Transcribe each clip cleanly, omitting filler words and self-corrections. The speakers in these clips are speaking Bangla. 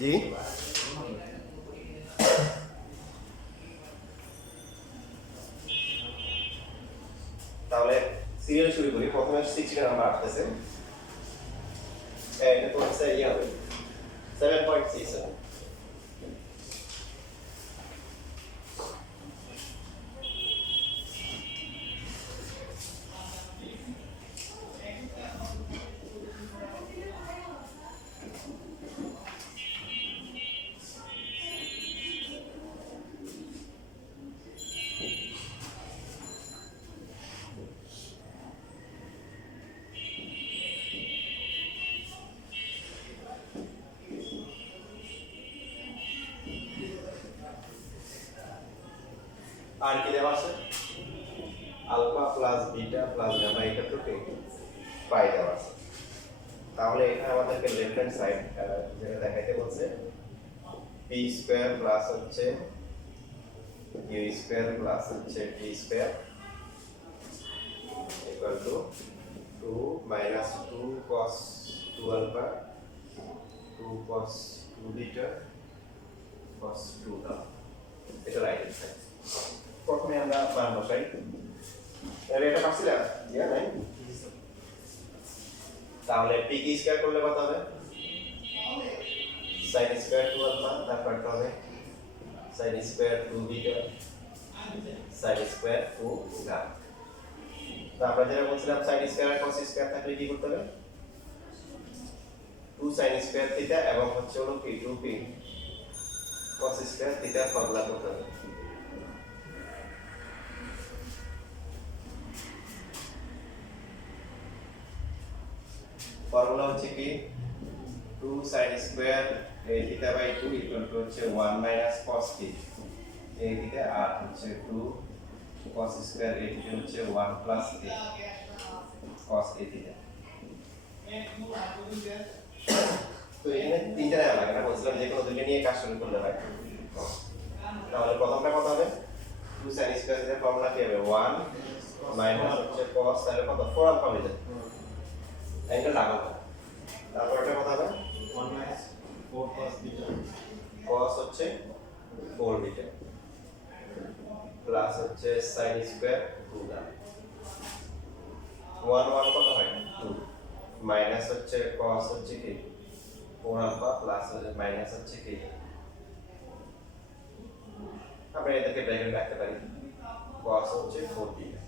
জি তাহলে সিরিয়াল শুরু করি। প্রথমে 16 নাম্বার আসতেছে, এটা তো হচ্ছে ইয়ে হবে 7.67। আর কি দেওয়া আছে? Alpha plus beta plus gamma এটা তো পাই দেওয়া আছে। তাহলে এখানে আমাদেরকে লেফট হ্যান্ড সাইড যেটা দেখাইতে বলছে পি স্কয়ার প্লাস হচ্ছে ইউ স্কয়ার প্লাস হচ্ছে T square equal to 2 minus 2 cos 2 alpha 2 cos 2 beta cos 2 gamma. এটা রাইট হ্যান্ড সাইড। প্রথমে আমরা মান বসাই। এর এটা পাচ্ছিলা ইয়া নাই। তাহলে পি কি স্কয়ার করলে কত হবে? sin স্কয়ার 2 আলফা, তারপর কত হবে sin square 2 beta sin square 2 gamma. তো আমরা যেটা বলছিলাম sin স্কয়ার আর cos স্কয়ার থাকলে কি করতে হবে? 2 sin স্কয়ার থিটা এবং হচ্ছে হলো কি 2p cos square theta formula করতে হবে। ফর্মুলা হচ্ছে কি 2 sin square theta by 2 equal to হচ্ছে 1 মাইনাস cos থিটা এই থিটা আর হচ্ছে 2 cos স্কয়ার এই থিটা হচ্ছে 1 plus theta cos a theta. তো এখানে তিনটা নেওয়া লাগে না, বলছিলাম যে কোনো দুটো নিয়ে কাজ শুরু করলে হয়। তাহলে প্রথমটা কত হবে? 2 sin স্কয়ার থিটা ফর্মুলা কি হবে? 1 মাইনাস হচ্ছে cos তাহলে কত 4 আলফা হয়ে যাবে। এটা লাগাবো। তারপর এটা কত হবে? 1 minus 4 cos beta cos হচ্ছে 4 বিটা প্লাস হচ্ছে sin স্কয়ার 2 গামা। 1 1 কত হয়? 2 মাইনাস হচ্ছে cos হচ্ছে কি 4 আলফা প্লাস হচ্ছে মাইনাস হচ্ছে কি আমরা এটাকে ব্র্যাকেট রাখতে পারি cos হচ্ছে 4 beta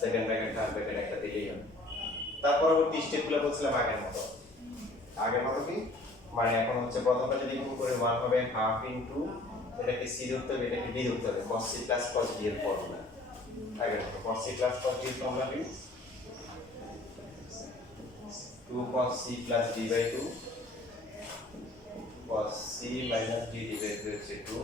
second bracket third bracket একটা দিলেই হবে। তার পরবর্তী স্টেপগুলো বলছিলাম আগের মতো কি মানে এখন হচ্ছে প্রথমটা যদি গুণ করে 1 হবে হাফ ইনটু এটাকে সি ধরতে হবে এটাকে ডি ধরতে হবে cos c plus cos d এর ফর্মুলা আগের মতো cos c plus cos d এর ফর্মুলা কি 2 cos c plus d by 2 cos c minus d divided by 2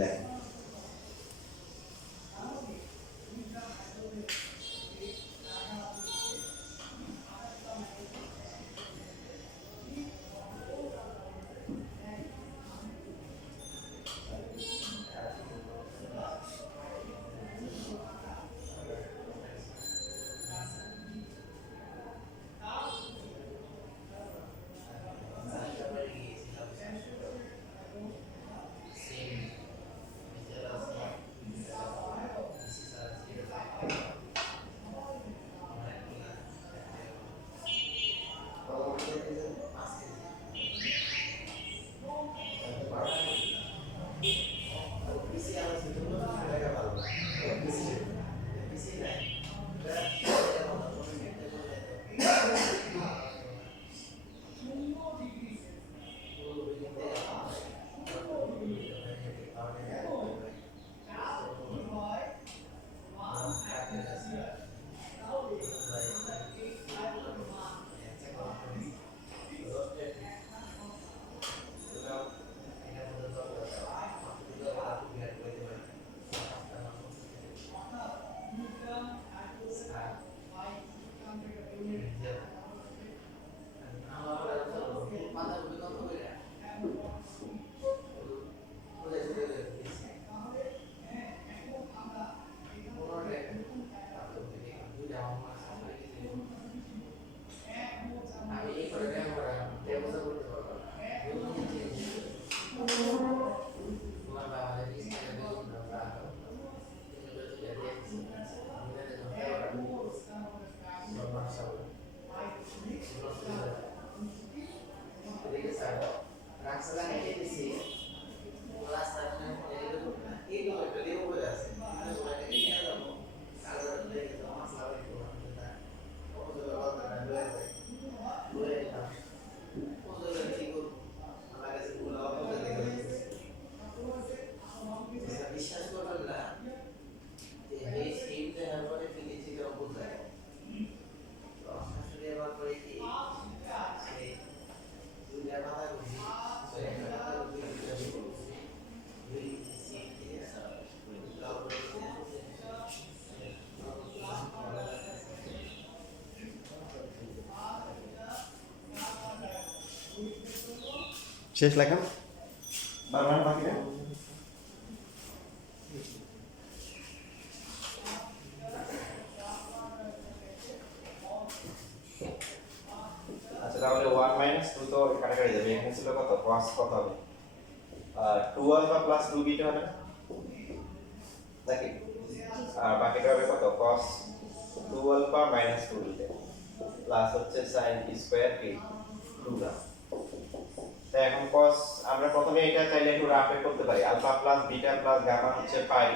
লেখ। শেষ লেখা বারবার বাকিটা আচ্ছা তাহলে 1 মাইনাস 2 তো কাটাকাটি যাবে এখানে ছিল কত cos কত হবে 2 আলফা প্লাস 2 বিটা হবে না নাকি আর বাকিটা হবে কত cos 2 alpha minus 2 beta plus হচ্ছে sin স্কয়ার কি 2 গামা তাই এখন cos আমরা প্রথমে এটা চাইলে একটু রাফে করতে পারি alpha plus beta plus gamma হচ্ছে pi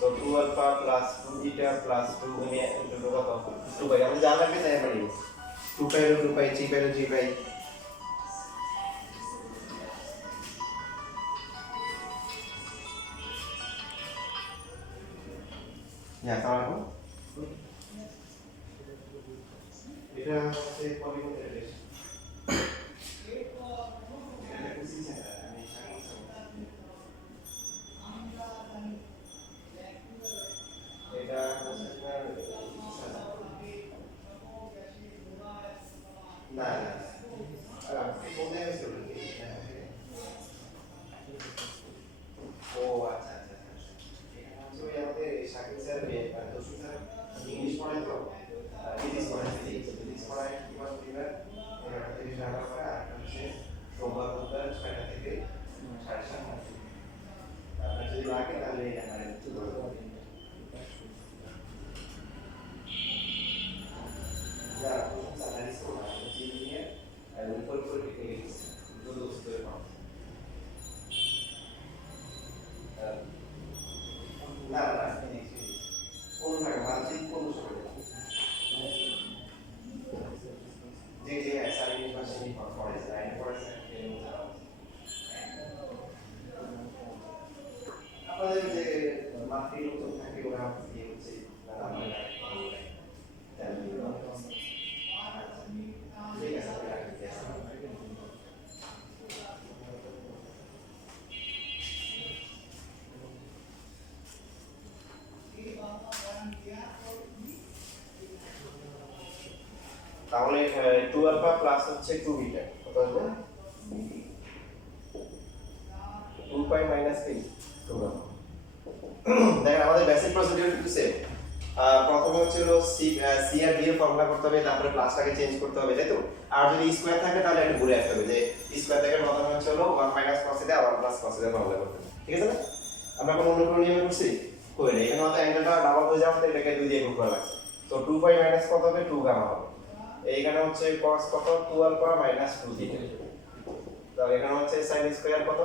so 2 alpha plus 2 beta plus 2 গুণিয়ে ইনটু কত 2 পাই আমরা জানা লাগবে তাই আমরা নিব 2 পাই রুট 2 পাই 3 পাই রুট 3 পাই Ya, আসসালামু আলাইকুম এটা হচ্ছে পলিগন রিলেশন এটা না না আপনি বলতে হয়েছিল ও আচ্ছা আচ্ছা এখানে হচ্ছে ওই আমাদের শাকিল স্যার দর্শক স্যার ইংলিশ পড়ায় তো ফিজিক্স পড়ায় ফিজিক্স পড়ায় কি বলে দিবেন 11:30 টাকা করে আর হচ্ছে সোমবার বুধবার 6টা থেকে 7:30 আপনার যদি লাগে তাহলে এই নাম্বারে যোগাযোগ করবেন যা স্যালারি সো না নিয়ে আর উপর উপর লিখে গেছে দুটো দোস্তের পাওয়া না না কোন ভাগে মানসিক কোন সময় যে যে অ্যাসাইনমেন্ট বা সেই পড়ে যায় আপনাদের যে মাতৃ লোক থাকে ওরা দিয়ে হচ্ছে ঠিক আছে তাহলে 2 আলফা প্লাস হচ্ছে 2 বিটা কত হবে 2 পাই মাইনাস 3 2 গামা দেখেন আমাদের বেসিক প্রসিডিউর কিন্তু সেম প্রথমে হচ্ছে হলো সি আর ডি এর ফর্মুলা করতে হবে তারপরে প্লাসটাকে চেঞ্জ করতে হবে তাই তো আর যদি স্কয়ার থাকে তাহলে একটু ঘুরে আসতে হবে যে স্কয়ার থেকে প্রথমে হচ্ছে হলো 1 মাইনাস cos থিটা আর 1 প্লাস cos থিটা ফর্মুলা করতে হবে ঠিক আছে না আমরা কোন অন্য নিয়মে করছি কই না এখানে মাত্র অ্যাঙ্গেলটা ডাবল হয়ে যাওয়াতে এটাকে 2 দিয়ে গুণ করা লাগছে তো 2 পাই মাইনাস কত হবে 2 গামা হবে এইখানে হচ্ছে cos কত 2 আলফা মাইনাস 2 থিটা তো এখানে হচ্ছে sin স্কয়ার কত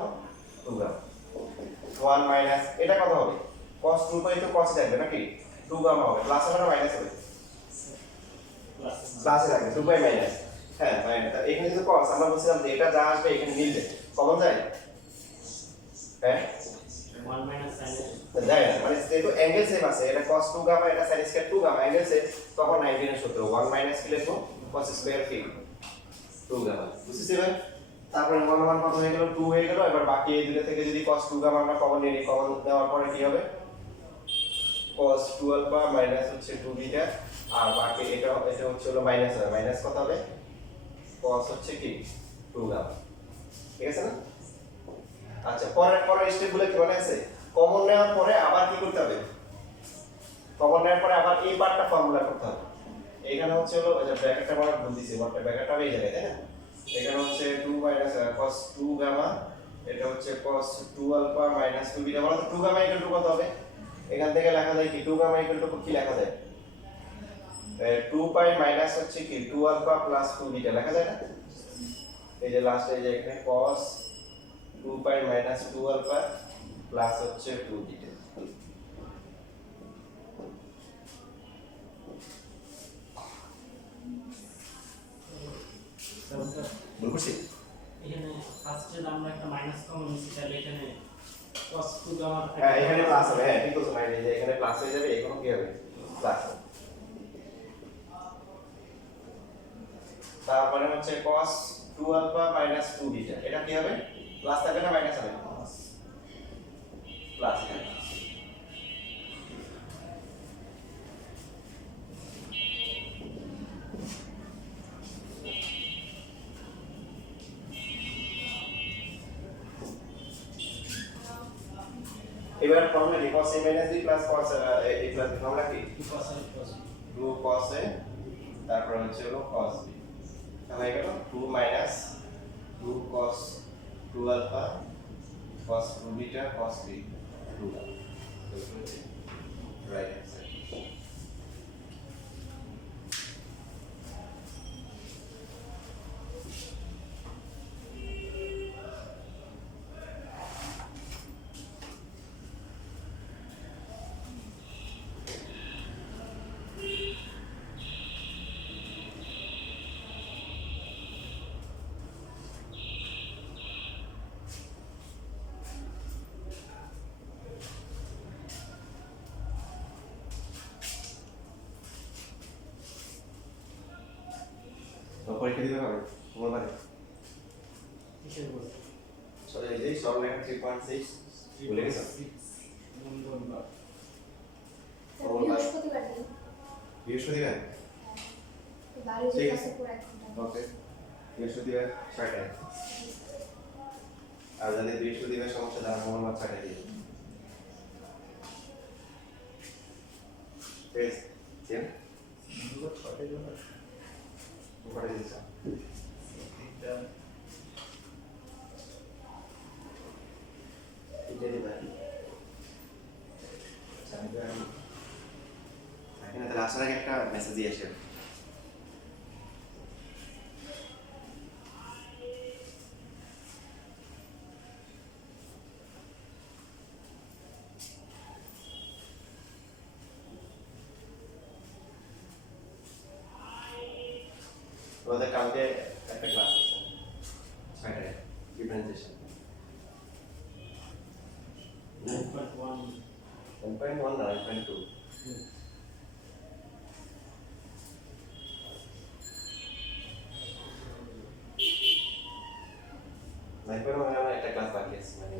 2 গামা 1 মাইনাস এটা কত হবে cos 2 পাই তো cos থাকবে নাকি 2 গামা হবে প্লাস হবে না মাইনাস হবে প্লাসে থাকবে 2 পাই মাইনাস হ্যাঁ মাইনাস এখানে যদি cos আমরা বলছিলাম যে এটা যা আসবে এখানে মিলবে কমন যায় হ্যাঁ 1 minus sin যায় না মানে যেহেতু অ্যাঙ্গেল সেম আছে এটা cos 2 গামা এটা sin square 2 gamma angle same তখন 19 এর সূত্র 1 মাইনাস কি লিখবো cos স্কয়ার কি 2 গামা বুঝছিস এবার তারপরে 1 1 কত হয়ে গেল 2 হয়ে গেল এবার বাকি এই দুটো থেকে যদি cos 2 গামা আমরা কমন নিই কমন দেওয়ার পরে কি হবে cos 2 আলফা মাইনাস হচ্ছে 2 বিটা আর বাকি এটা হচ্ছে হলো মাইনাস হবে মাইনাস কত হবে cos হচ্ছে কি 2 গামা ঠিক আছে না আচ্ছা পরের স্টেপগুলো কি মনে আছে কমন নেওয়ার পরে আবার কি করতে হবে কমন নেওয়ার পরে আবার এই পার্টটা ফর্মুলা করতে হবে এখানে হচ্ছে হলো ওই যে ব্র্যাকেটটা আমরা ভুল দিছি বলতে ব্র্যাকেটটা এই জায়গায় তাই না এখানে হচ্ছে 2 মাইনাস cos 2 গামা এটা হচ্ছে cos 2 আলফা মাইনাস 2 বিটা বলো তো 2 গামা ইকুয়াল টু কত হবে এখান থেকে লেখা যায় কি 2 গামা ইকুয়াল টু কি লেখা যায় 2 পাই মাইনাস হচ্ছে কি 2 আলফা প্লাস 2 বিটা লেখা যায় না এই যে লাস্টে এই যে এখানে cos 2 পাই মাইনাস 2 আলফা প্লাস হচ্ছে 2 বিটা ভুল করছি এখানে ফার্স্টে আমরা একটা মাইনাস কমন নিছি তাহলে এখানে cos 2 গামা হ্যাঁ এখানে প্লাস হবে হ্যাঁ ঠিক আছে মাইনাস যে এখানে প্লাস হয়ে যাবে এখানে কি হবে প্লাস তারপরে হচ্ছে cos 2 আলফা মাইনাস 2 বিটা এটা কি হবে প্লাস থাকবে না মাইনাস হবে প্লাস এবার ফর্মুলা কি cos a minus b plus cos a plus b formula কি cos a cos b 2 cos a তারপর হচ্ছে হলো cos b হয়ে গেল 2 minus 2 cos 2 alpha cos 2 beta cos b 2 right answer তো পরীক্ষা দিতে হবে তোমার বাড়ি কিসের বই চলে এই যে সরল লেখা 3.6 ভুলে গেছো মঙ্গলবার বৃহস্পতিবার দিন বৃহস্পতিবার বায়োলজি ঠিক ক্লাসে আছে। পুরো 1 ঘন্টা ওকে বৃহস্পতিবার 6টায় আর যদি বৃহস্পতিবার সমস্যা তাহলে মঙ্গলবার 6টায় দিয়ে বেশ ঠিক মঙ্গলবার 6টায় যাবে উপরে দিচ্ছ এটা এটা দিবা এখানে তাহলে আসার আগে একটা মেসেজ দিয়ে আসে তোমাদের কালকে একটা ক্লাস আছে 6টায় ডিফারেন্সিয়েশন 9.1 1.1 না 9.2 9.1 মানে একটা ক্লাস বাকি আছে মানে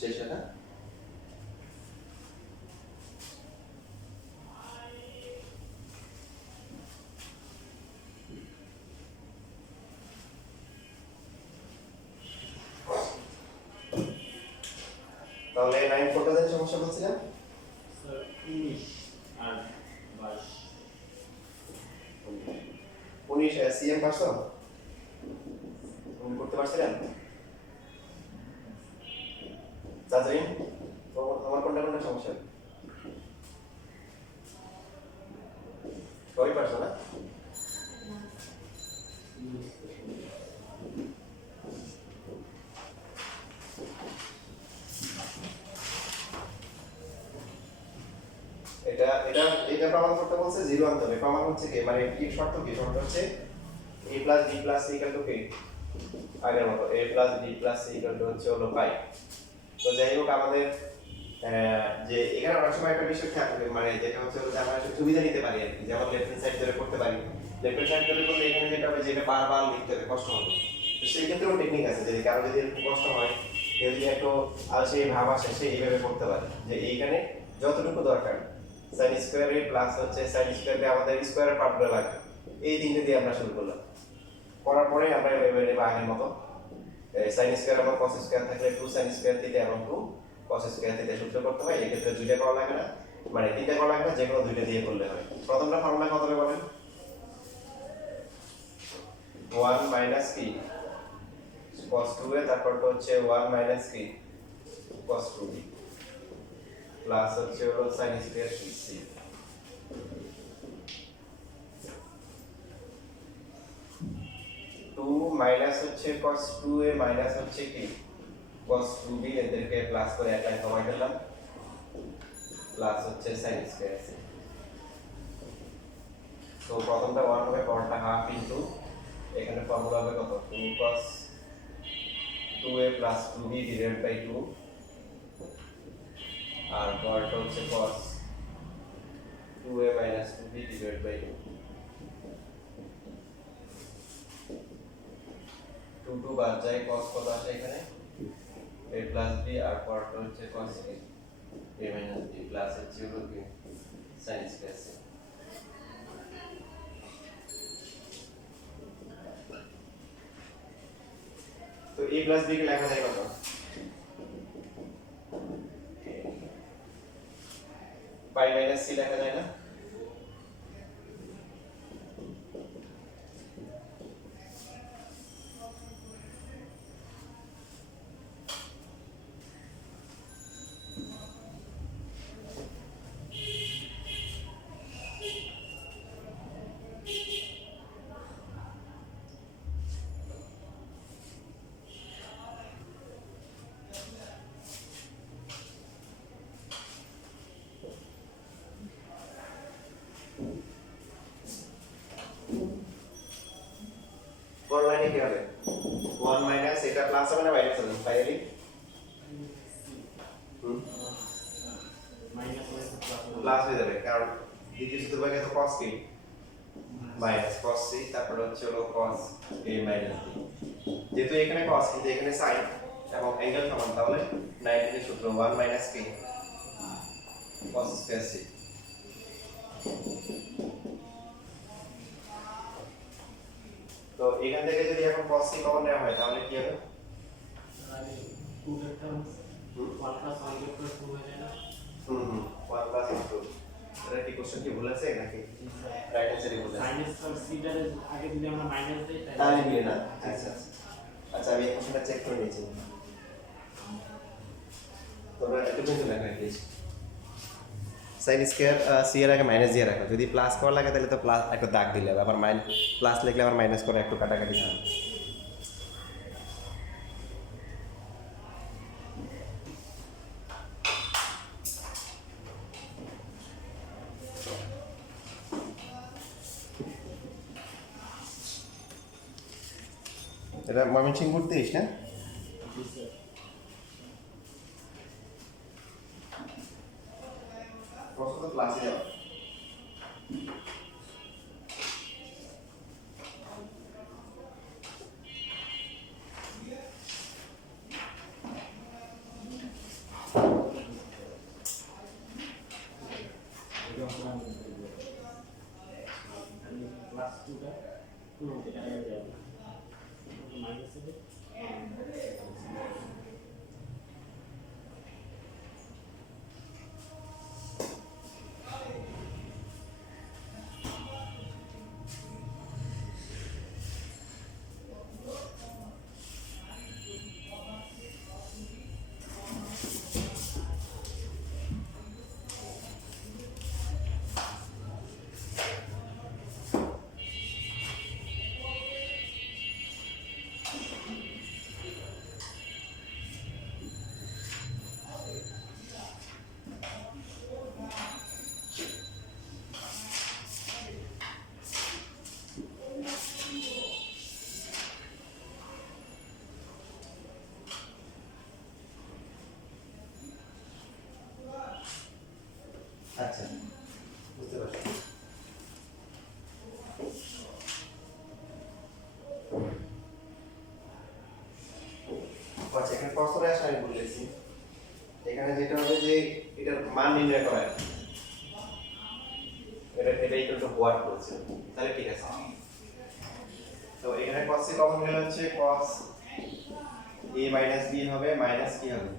শেষ না তাহলে 9 কত দিন সমস্যা বলছিলাম স্যার 19 আর 22 19 সিএম পারছো করতে পারছিলেন তাড়াতাড়ি তোমার কোনটা কোনটা সমস্যা সবাই পারছো না এটা এটা এটা প্রমাণ করতে বলছে জিরো আনতে হবে প্রমাণ হচ্ছে কি মানে কি শর্ত হচ্ছে a plus b plus c equal to কি আগের মতো a plus b plus c equal to হচ্ছে হলো পাই তো যাই হোক আমাদের যে এখানে অনেক সময় একটা বিষয় থাকবে মানে যেটা হচ্ছে যে আমরা একটু সুবিধা নিতে পারি আর কি যেমন লেফট হ্যান্ড সাইড ধরে করতে পারি লেফট হ্যান্ড সাইড ধরে করলে এখানে যেটা হবে যেটা বারবার লিখতে হবে কষ্ট হবে তো সেই ক্ষেত্রেও টেকনিক আছে যদি কারো যদি এরকম কষ্ট হয় কেউ যদি একটু আলসে ভাব আসে সে এইভাবে করতে পারে যে এইখানে যতটুকু দরকার sin স্কয়ার এ প্লাস হচ্ছে sin স্কয়ার এ আমাদের স্কয়ারের পার্টগুলো লাগবে এই তিনটে দিয়ে আমরা শুরু করলাম করার পরে আমরা এভাবে নেব আগের মতো sin স্কয়ার এবং cos স্কয়ার থাকলে 2 sin স্কয়ার থিটা এবং 2 cos স্কয়ার থিটা সূত্র করতে হয় এই ক্ষেত্রে দুইটা করা লাগে না মানে তিনটা করা লাগে না যে কোনো দুইটা দিয়ে করলে হয় প্রথমটা ফর্মুলা কত হবে বলেন 1 মাইনাস কি cos 2 এ তারপর তো হচ্ছে 1 মাইনাস কি cos 2b প্লাস হচ্ছে হলো sin স্কয়ার c 2 মাইনাস হচ্ছে cos 2 এ মাইনাস হচ্ছে কি cos 2b এদেরকে প্লাস করে এক লাইন কমাই দিলাম প্লাস হচ্ছে sin স্কয়ার c তো প্রথমটা 1 হবে পরেরটা হাফ ইনটু এখানে ফর্মুলা হবে কত 2 cos 2a plus 2b divided by 2 আর পরেরটা হচ্ছে cos 2a minus 2b divided by 2 2 বাদ যায় cos কত আসে এখানে a plus b আর পরেরটা হচ্ছে cos a minus b plus হচ্ছে হলো কি sin square c a plus b কে লেখা যায় কত? পাই মাইনাস c লেখা যায় না? কোন লাইনে কি হবে? 1 মাইনাস এটা প্লাস হবে না মাইনাস হবে finally? Minus minus plus plus হয়ে যাবে কারণ দ্বিতীয় সূত্র ভাগে তো cos কি মাইনাস cos c তারপরে হচ্ছে হলো cos a মাইনাস b যেহেতু এখানে cos কিন্তু এখানে sin এবং অ্যাঙ্গেল সমান তাহলে 90 এর সূত্র 1 minus p cos square c তো এখান থেকে যদি এখন cos c কমন নেওয়া হয় তাহলে কি হবে? 2 এর টার্মস 1 প্লাস 1 যোগ করে 2 হয়ে যায় না? 1 প্লাস 2 এটা কি কোশ্চেন কি ভুল আছে নাকি রাইট অ্যান্সারই ভুল আছে? মাইনাস আর সিটারে আগে যদি আমরা মাইনাস দেই তাহলে মিলে না আচ্ছা আচ্ছা আমি কোশ্চেনটা চেক করে নিয়েছি তোমরা একটু কিন্তু লেখা প্লিজ sin স্কয়ার c এর আগে মাইনাস দিয়ে রাখো যদি প্লাস করা লাগে তাহলে তো প্লাস একটা দাগ দিলে আবার প্লাস লিখলে আবার মাইনাস করে একটু কাটাকাটি হবে এটা ময়মনসিংহ ঘুরতে এসে না প্রশ্ন তো ক্লাসে যাও ক্লাস 2 টা এটা হয়ে যাবে মাইনাস হবে আচ্ছা বুঝতে পারছি আচ্ছা এখানে কত আসে আমি বলেছি এখানে যেটা হবে যে এটার মান নির্ণয় করা এটা ইকুয়াল টু হোয়াট বলছে তাহলে ঠিক আছে তো এখানে cos c কমন গেলে হচ্ছে cos a মাইনাস b হবে মাইনাস কি হবে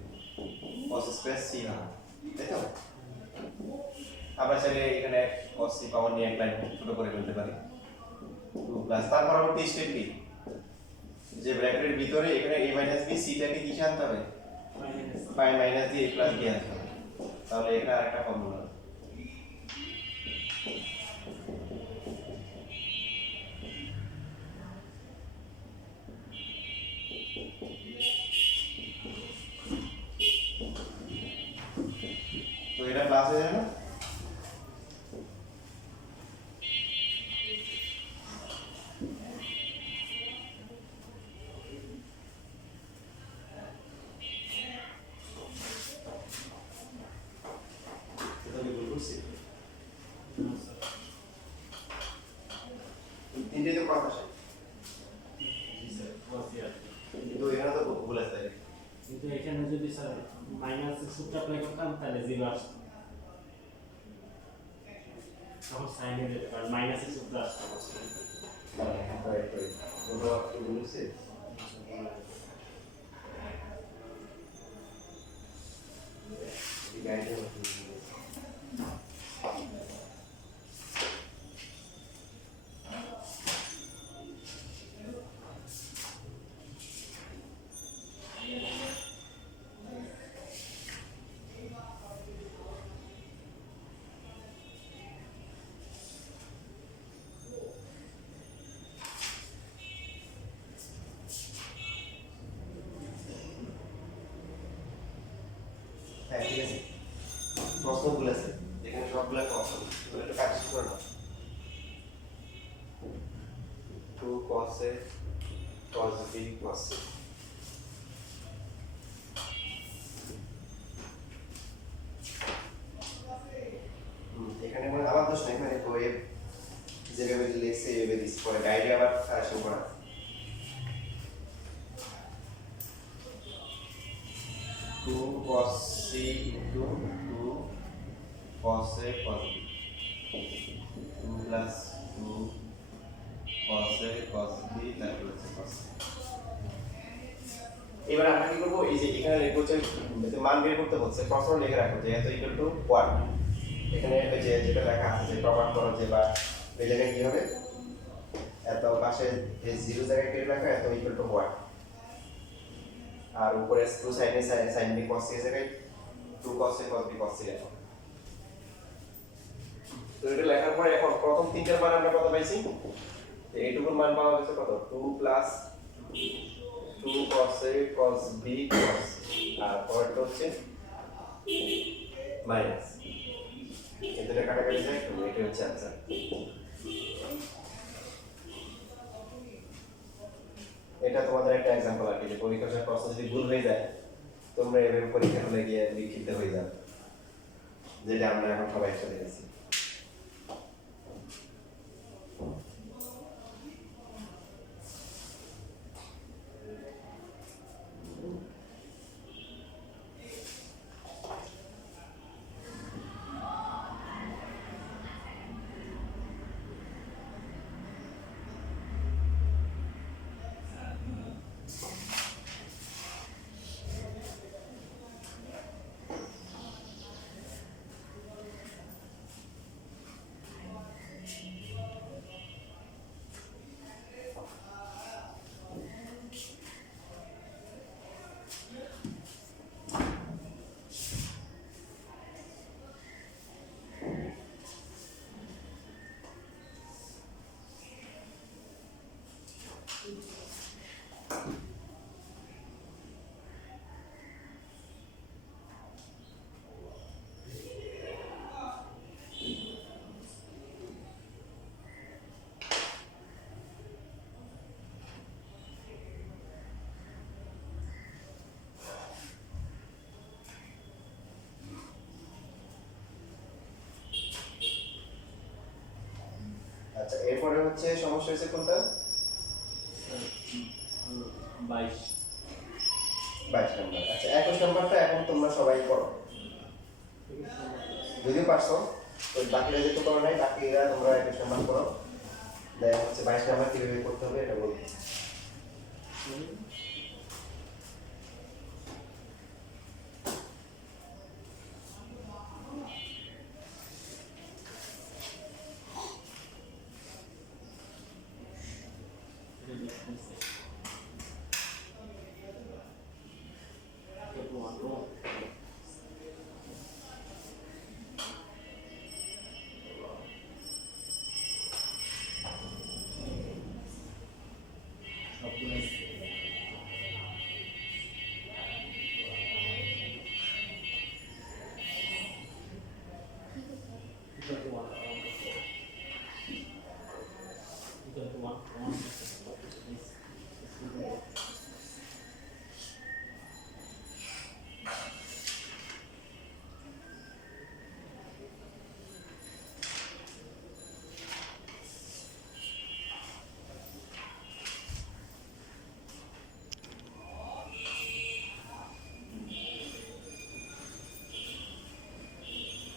cos স্কয়ার c হবে তাই তো আমরা চাইলে এখানে cos c কমন নিয়ে এক লাইন ছোট করে ফেলতে পারি 2 প্লাস তার পরবর্তী স্টেপ কি যে ব্র্যাকেটের ভিতরে এখানে a মাইনাস b c টাকে কি আনতে হবে মাইনাস বাই মাইনাস দিয়ে a প্লাস দিয়ে আনতে হবে তাহলে এখানে আরেকটা ফর্মুলা তো এটা প্লাস হয়ে যাবে না তাহলে বলছি তিনটে তো কথা আছে কিন্তু এখানে তো ভুল আছে তাই কিন্তু এখানে যদি স্যার মাইনাস সূত্র অ্যাপ্লাই করতাম তাহলে 0 আসতো তখন সাইনে যেতে কারণ মাইনাসের সূত্র আসতো রাইট রাইট তোমরা বলছি a cos b cos c এখানে মানে আমার দোষ নেই, মানে বইয়ে যেভাবে লিখছে এইভাবে দিচ্ছি, পরে গাইডে আবার কারেকশন করা। 2 cos c into 2 cos a cos b 2 plus 2 cos a cos b তারপর হচ্ছে cos c। এবার আমরা কি করব, এই যে এখানে লিখবো যে মান বের করতে হচ্ছে, প্রশ্ন লিখে রাখবো যে এত ইকুয়াল টু হোয়াট। এখানে ওই যে যেটা লেখা আছে যে প্রমাণ করো যে, বা এই জায়গায় কি হবে, এত পাশে এই জিরো জায়গায় কেটে রাখা এত ইকুয়াল টু হোয়াট, আর উপরে 2 সাইনে সাইন বি cos c এর জায়গায় 2 cos a cos b cos c লেখো। তো এটা লেখার পরে এখন প্রথম তিনটার মান আমরা কত পাইছি, এইটুকুর মান পাওয়া গেছে কত, 2 plus 2 cos a cos b cos c, আর পরেরটা হচ্ছে মাইনাস, এদের কাটাকাটি যায়, এটা হচ্ছে आंसर। এটা তোমাদের একটা एग्जांपल আর কি, যে পরীক্ষার প্রসেস যদি ভুল হয়ে যায় তোমরা এভাবে পরীক্ষা হলে গিয়ে লিখিত হয়ে যাবে, যেটা আমরা এখন সবাই একসাথে দেখছি। আচ্ছা, এরপরে হচ্ছে সমস্যা হচ্ছে কোনটা, 22 নম্বর। আচ্ছা, 21 নম্বরটা এখন তোমরা সবাই করো, যদিও পারছো, তো বাকিরা যেহেতু করো নাই, বাকিরা তোমরা 21 নম্বর করো, দেন হচ্ছে 22 নম্বর কিভাবে করতে হবে এটা বলবো।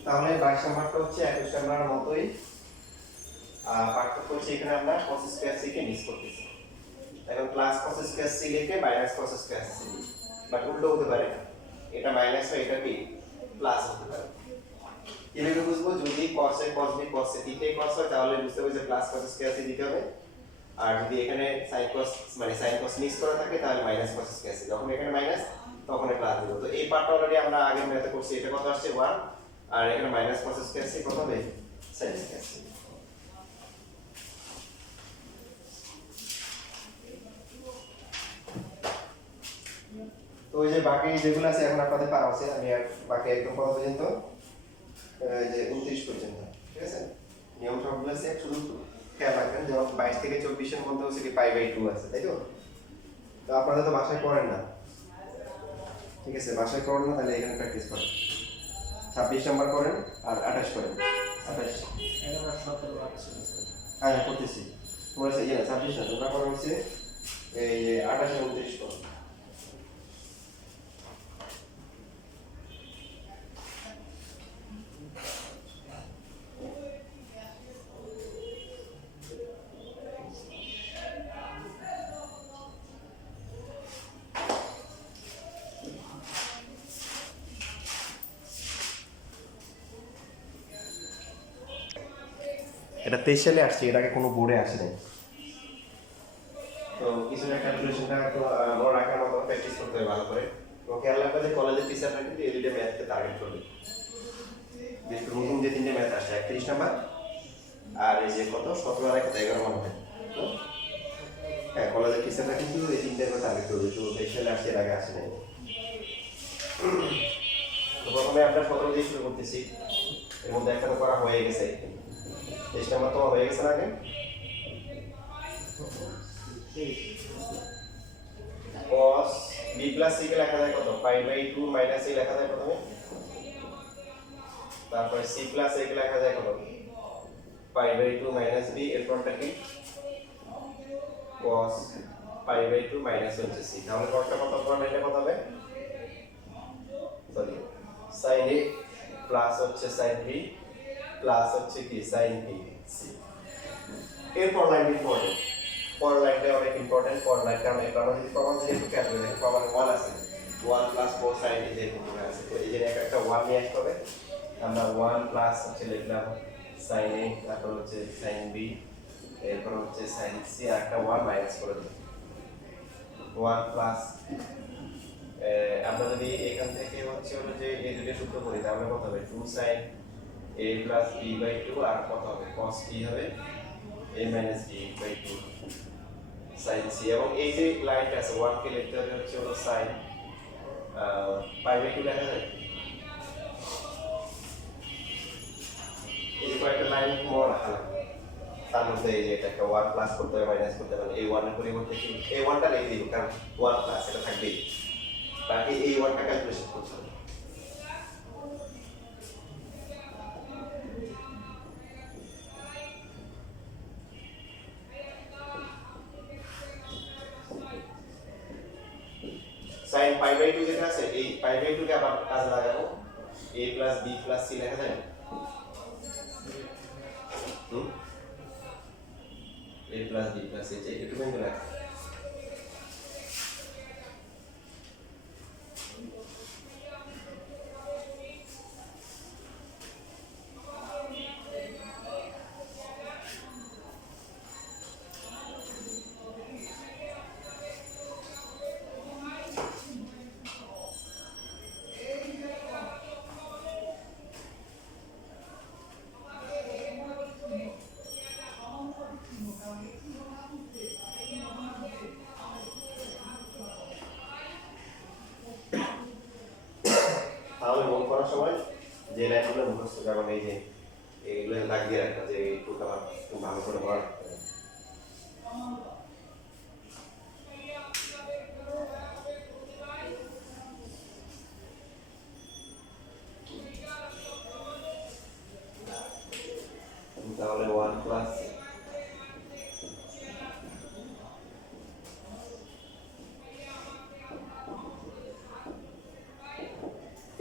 তাহলে 22 নম্বরটা হচ্ছে 21 নম্বরের মতোই, পার্থক্য হচ্ছে এখানে আমরা cos স্কয়ার c কে মিস করতেছি, এখন প্লাস cos স্কয়ার c লিখে minus cos square c, but উল্টো হতে পারে, এটা মাইনাস হয় এটা কি প্লাস হতে পারে। কিভাবে বুঝবো, যদি cos a cos b cos c তিনটেই cos হয় তাহলে বুঝতে হবে যে প্লাস cos স্কয়ার c দিতে হবে, আর যদি এখানে sin cos মানে sin cos মিক্স করা থাকে তাহলে মাইনাস cos স্কয়ার c, যখন এখানে মাইনাস তখন প্লাস দিব। তো এই পার্টটা অলরেডি আমরা আগের ম্যাথে করছি, এটা কত আসছে 1, আর এখানে মাইনাস cos স্কয়ার c কত হবে sin স্কয়ার c। তো এই যে বাকি যেগুলো আছে এখন আপনাদের পারা আছে, আমি আর বাকি একদম কত পর্যন্ত, যে 29 পর্যন্ত, ঠিক আছে, নিয়ম সবগুলো আছে, শুধু খেয়াল রাখবেন, যেমন 22 থেকে 24 এর মধ্যে হচ্ছে কি π/2 আছে, তাই তো? তো আপনারা তো বাসায় করেন না, ঠিক আছে? বাসায় করেন না, তাহলে এখানে প্র্যাকটিস করেন। 26 নাম্বার করেন আর 28 করেন। 28 11 17 আছে হ্যাঁ করতেছি। তোমরা সেই 26 না, তোমরা করা হচ্ছে এই 28 এবং 29 করো। এটা 23 সালে আসছে, এর আগে কোনো বোর্ডে আসে নাই। তো কিছুটা ক্যালকুলেশনটা তো মনে রাখার মতো প্র্যাকটিস করতে হবে ভালো করে। তো খেয়াল রাখবে যে কলেজের টিচাররা কিন্তু এই দুইটা ম্যাথকে টার্গেট করবে। বিশেষ করে নতুন যে তিনটে ম্যাথ আসছে, 31 নাম্বার আর এই যে কত 17 আর 11 মনে হয়। তো হ্যাঁ, কলেজের টিচাররা কিন্তু এই তিনটে করে টার্গেট করবে, তো 23 সালে আসছে, এর আগে আসে নাই। তো প্রথমে আমরা 17 দিয়ে শুরু করতেছি, এর মধ্যে একটা তো করা হয়ে গেছে। 23 নাম্বার তোমার হয়ে গেছে না আগে? cos b plus c কে লেখা যায় কত? π/2 minus a লেখা যায় প্রথমে, তারপরে c plus a কে লেখা যায় কত? π/2 minus b, এরপরটা কি? cos π/2 minus হচ্ছে c। তাহলে পরটা কত করলে এটা কত হবে? সরি, sin a প্লাস হচ্ছে sin b প্লাস হচ্ছে কি sin b c। এরপর লাইন ইম্পর্টেন্ট, পরের লাইনটা অনেক ইম্পর্টেন্ট। পরের লাইনটা আমরা যদি প্রমাণ যদি একটু খেয়াল করি, প্রমাণে 1 আছে, 1 প্লাস 4 sin a যে প্রমাণে আছে, তো এই যে একটা 1 নিয়ে আসতে হবে। আমরা 1 প্লাস হচ্ছে লিখলাম sin a, তারপর হচ্ছে sin b, এরপর হচ্ছে sin c, আর একটা 1 মাইনাস করে দিই। 1 প্লাস আমরা যদি এখান থেকে হচ্ছে হলো যে এই দুটো সূত্র করি, তাহলে কত হবে? 2 sin a plus b/2, আর কত হবে? cos b হবে a minus b/2 sin c। এবং এই যে লাইনটা আছে 1 কে লিখতে হবে হচ্ছে হলো sin π/2 লেখা যায়। এই যে কয়েকটা লাইন মোড় রাখা লাগবে, তার মধ্যে এই যে এটা একটা 1 প্লাস করতে হবে, মাইনাস করতে হবে। এই 1 এর পরিবর্তে কি এই 1টা লিখে দিব, কারণ 1 প্লাস এটা থাকবেই, বাকি এই 1টা ক্যালকুলেশন করতে হবে। sin π/2 যেটা আছে, এই π/2 কে আবার কাজে লাগাবো, a plus b plus c লেখা যায়। a plus b plus c একটু কিন্তু লেখা। তাহলে মন করার সময় যে লাইনগুলো মুখস্থ, যেমন এই যে এইগুলো লাগিয়ে রাখা, যে এইটুকু আমার খুব ভালো করে মনে রাখতে হবে। তাহলে 1 প্লাস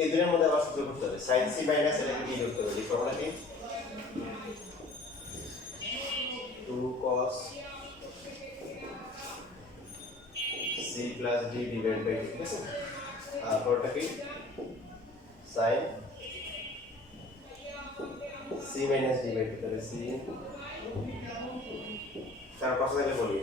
এই দুটোর মধ্যে আবার সূত্র করতে হবে, sin c মাইনাস এটাকে কি করতে হবে? লিখো আমরা কি 2 cos c plus d divided by 2, ঠিক আছে? তারপরটা কি sin c minus d by 2, তাহলে c, তার পাশে তাহলে বলি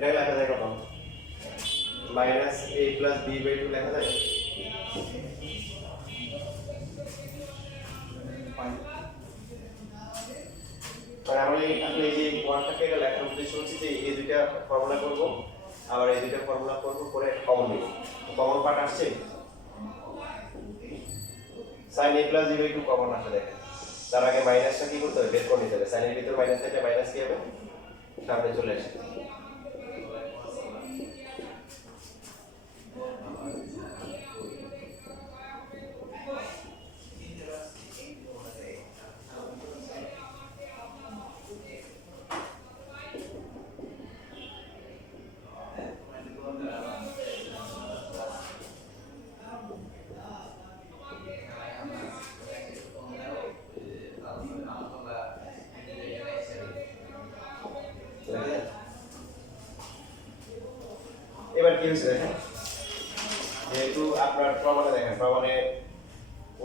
এটা লেখা যায় কত minus a plus b by 2 লেখা যায় মানে আমরা আসলে এই যে ওয়ানটাকে এটা লেখার উদ্দেশ্য হচ্ছে যে এই দুইটা ফর্মুলা করব আবার এই দুইটা ফর্মুলা করব করে কমন নিব কমন পার্ট আসছে sin a plus b by 2 common আসে দেখেন তার আগে মাইনাসটা কি করতে হবে বের করে নিতে হবে sin এর ভিতর মাইনাস থাকলে মাইনাস কি হবে সামনে চলে আসে এবার কি হয়েছে দেখেন যেহেতু আপনার প্রমাণে দেখেন প্রমাণে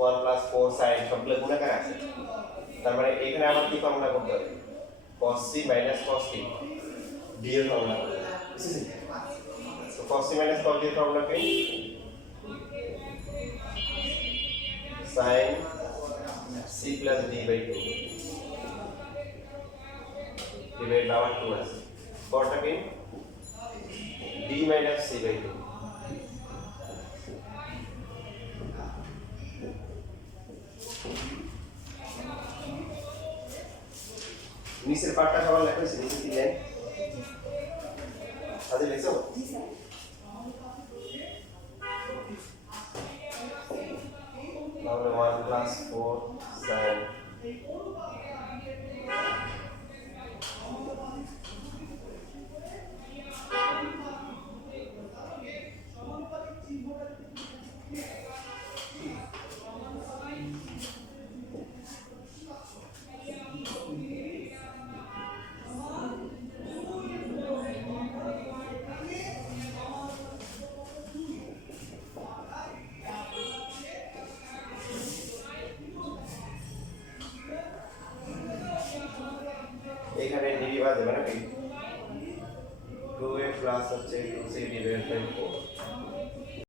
1 প্লাস 4 sin সবগুলো গুণাকার আছে তার মানে এখানে আমার কি ফর্মুলা করতে হবে cos c minus cos t d এর ফর্মুলা করতে হবে তো cos c minus cos t এর ফর্মুলা কি sin c plus d by 2 divided by 2 আছে পরটা কি d minus c by 2 নিচের পার্টটা সবার লেখা হয়েছে নিচে কি লাইন আগে লিখছো তাহলে 1 প্লাস 4 sin এখানে ডিডি বাদ দেবে নাকি 2a প্লাস হচ্ছে 2c ডিভাইডেড বাই 4